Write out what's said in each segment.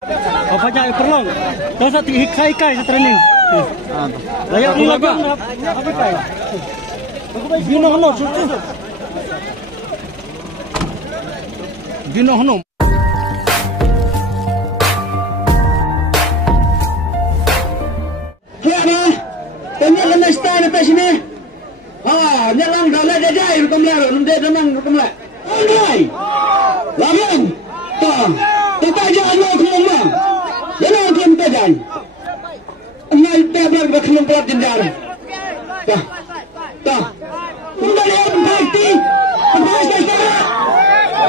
Apa yang perlu? Dosa ikai training. Layak ni lagu apa ikai? Bino hono susu. Bino hono. Kaya tanya kena style apa sini? Nyalang dalam jajai rukamlah, nanti demang rukamlah. Andai, lawan, tak jangan lo kelomang, jangan kelom tajan. Ngai tabrak berkelom pelat jendar. Udah lihat parti, apa saja.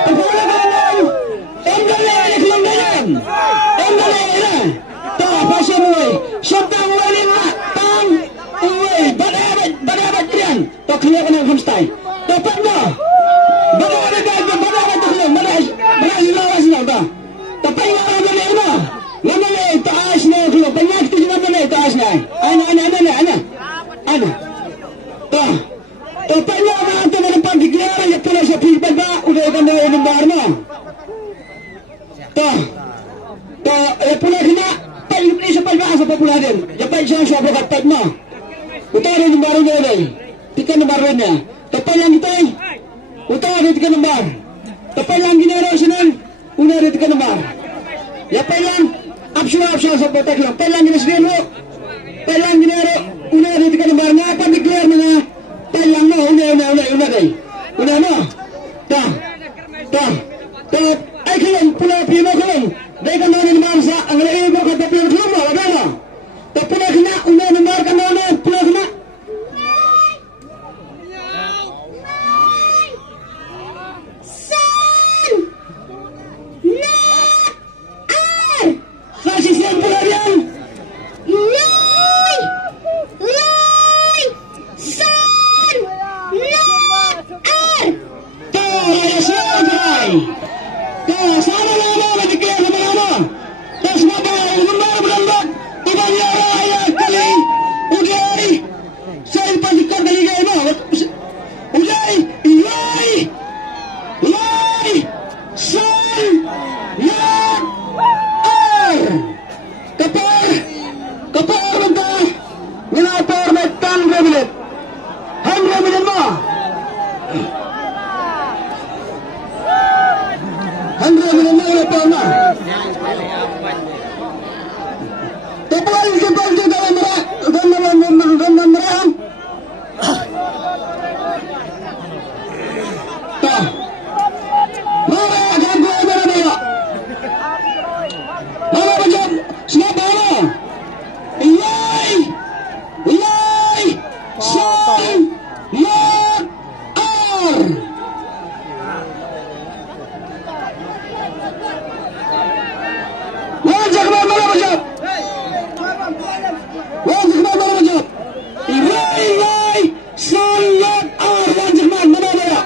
Terpulai kanan, emdalai kelom tajan, emdalai. Pasal mulai, siapa mulai lima, mulai badabat kian, tak kelihatan dengan homestay. Dapat dah, badabat kelom, badabat lawas dah. Tapi yang ada ni mana? Mana ni taas ni kelom, banyak tu juga mana taas ni. Ana. Tapi yang ada ni pagi kian, yang punya siapa ibadah, udah kan dia nombor mana? Punya kena. Ini sampai bahasa popular dia. Sampai siapa kata mah. Utara ni baru dia. Tiga nombor ni. Tapi yang kita, utara dia tiga nombor. Tapi yang gini ada senang, una dia tiga nombor. Ya pelan, absur sampai tak lang. Pelan gini sendiri lo. Pelan gini ada, una dia tiga nombor. Apa declare mana? Pelan no, una day. Una no. Dah. Ay kalam pula pima kalam. Dai kan ni marsa ang lai mo ka tapir kluma wala na. Tapi na kina una number kan na pula kina. San. Na. Ar. Kasi sian pula dian. Lai. San. Na. Ar. Tara sian dai. Sana lama dikira mana? Tas mabay lembar berlambat. Tibanya raya kali. Udai. Saya pastikan kali gay mah. Udai. Lai. San. Ya. Ar. Kapar bentah. Ngelapar metan rebelit. Ham rebelit mah. Hanggang minamura pa na. Tapos kita dalam merah. Mara akan buat apa dia? Mara macam siapa mana? Ilai, San, Ya, Ar. Wajah mana macam? Ilai, San, Ya, Ar. Wajah mana dia?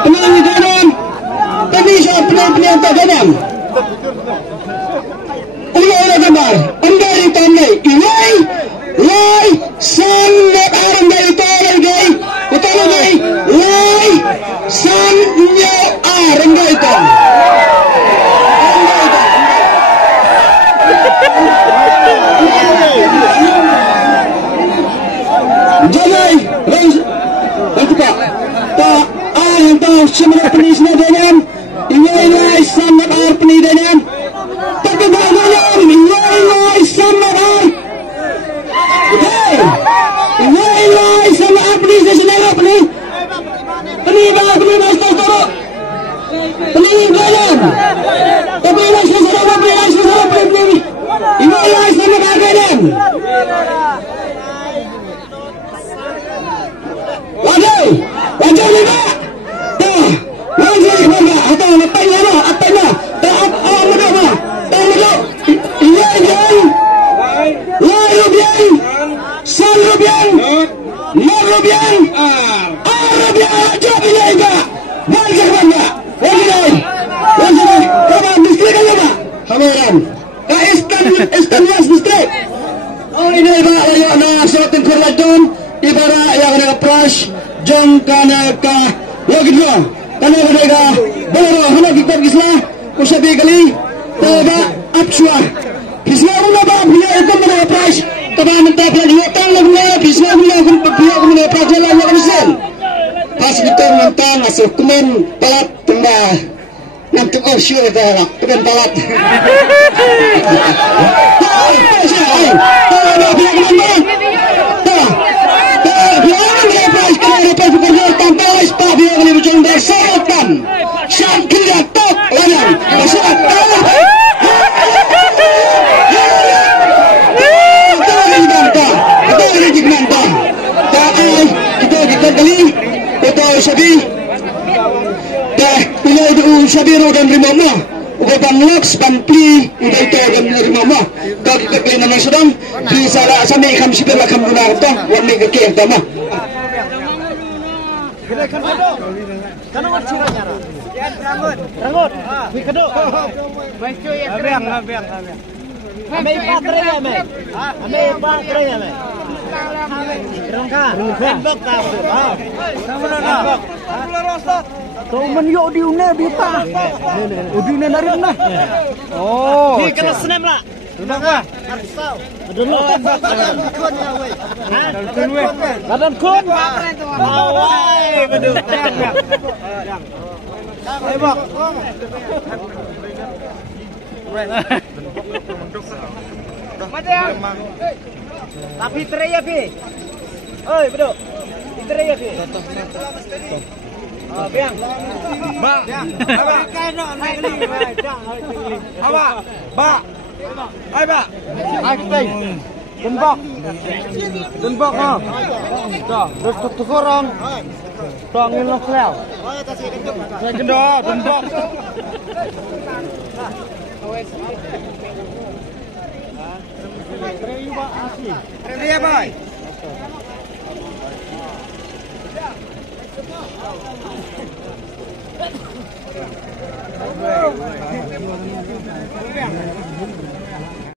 Penang kanan. Tapi siapa penang tak kanan? Ulah gambar. Andai tandai. Ilai, San, Ya, Ar. Andai utara gay. Utara gay. Ilai, San, Ya, Ar. Andai itu. Jangan, itu pak. Tak, yang tahu semua penis dengan ilai San Ya Ar penis dengan. Tapi bagaimana ilai San Ya Ar? Ilai San Ya Ar penis dengan penis. Penis tahu. Penis dengan. Tapi ilai sesuatu penis. Ilai San Ya Ar dengan. Wajah lima. Wajah lima. Atau apa mana? Tak mana? Lai Rubian. San Rubian. Mar Rubian. Ar Rubian. Jawab ini enggak. Wajah mana? Wajah. Kamu distrik apa? Hamaran. Istanbul distrik. Oh ini pak layak na Sultan Kurlatun. ibarat yang ada pras jeng kana ka lagi dua kana mereka usabi kali tada apswa kisah una ba biya ko mo price tada nta pla hutang lang na kisah una ko biya ko mo price la ya misal pas kita nantang asal kumen palat tenda nanti sure dah kumen palat Sabiro dan rimama ugaban loks pampli uday to dan rimama kag kagay na sedang di sala sa may kam sipir lakam guna to wani ke tama kanot siranya rangut wi kedo mai cuy abang ame patre ame patre ame rangka bak ka sama na Kau menyok di una di ta. Di una dari mana? Oh. Ni kena senam lah. Sudah kah? Dulu. Kun ya wei. Kun wei. Badan kun. Awai bedu. Hai bak. Macam. Tapi teraya pi. Oi bedu. Teraya pi. Biang. Ba. Ba. Kano naik lagi. Apa? Ba. Hai ba. Hai kita. Dembok. Dembok ha. Dah, terus tutup orang. Tong ini lah sel. Saya kena dembok. Terima kasih.